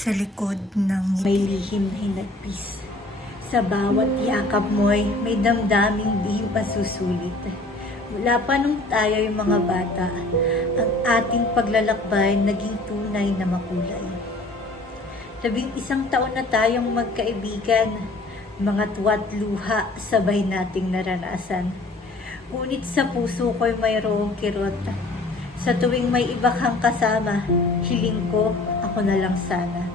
sa likod ng May lihim na hinagpis. Sa bawat yakap mo'y may damdaming di masusulit. Mula pa nung tayo'y mga bata, ang ating paglalakbay naging tunay na makulay. 11 taon na tayong magkaibigan, mga tuwa't luha sabay nating naranasan. Ngunit sa puso ko'y mayroong kirot. Sa tuwing may iba kang kasama, hiling ko ako na lang sana.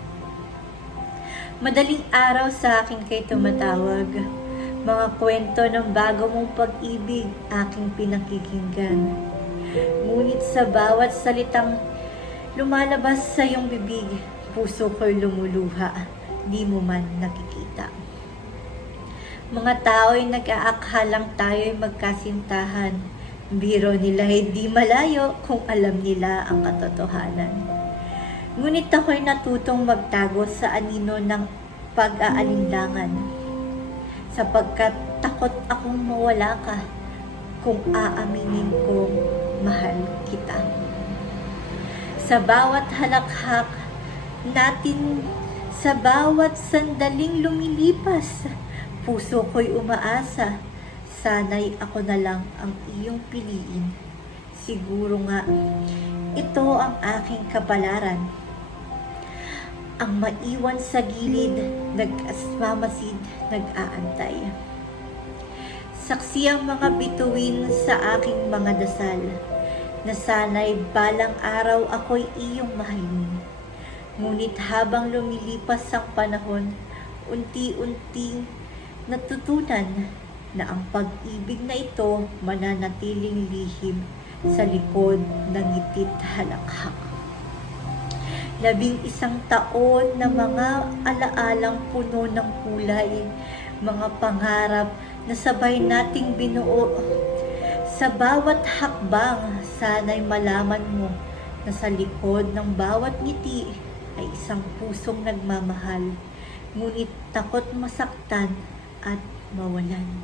Madaling araw sa akin kay tumatawag. Mga kwento ng bago mong pag-ibig aking pinakikinggan. Ngunit sa bawat salitang lumalabas sa iyong bibig, puso ko'y lumuluha, di mo man nakikita. Mga tao'y nag-aakhalang tayo'y magkasintahan. Biro nila hindi malayo kung alam nila ang katotohanan. Ngunit ako'y natutong magtago sa anino ng pag-aalinlangan, sapagkat takot akong mawala ka kung aaminin kong mahal kita. Sa bawat halakhak natin, sa bawat sandaling lumilipas, puso ko'y umaasa, sana'y ako na lang ang iyong piliin. Siguro nga, ito ang aking kapalaran. Ang maiwan sa gilid, nag-asmamasid, nag-aantay. Saksi ang mga bituin sa aking mga dasal, na sana'y balang araw ako'y iyong mahalin. Ngunit habang lumilipas ang panahon, unti-unting natutunan na ang pag-ibig na ito mananatiling lihim sa likod ng ngitit halakhak. 11 taon na mga alaalang puno ng kulay, mga pangarap na sabay nating binuo. Sa bawat hakbang, sana'y malaman mo na sa likod ng bawat ngiti ay isang pusong nagmamahal, ngunit takot masaktan at mawalan.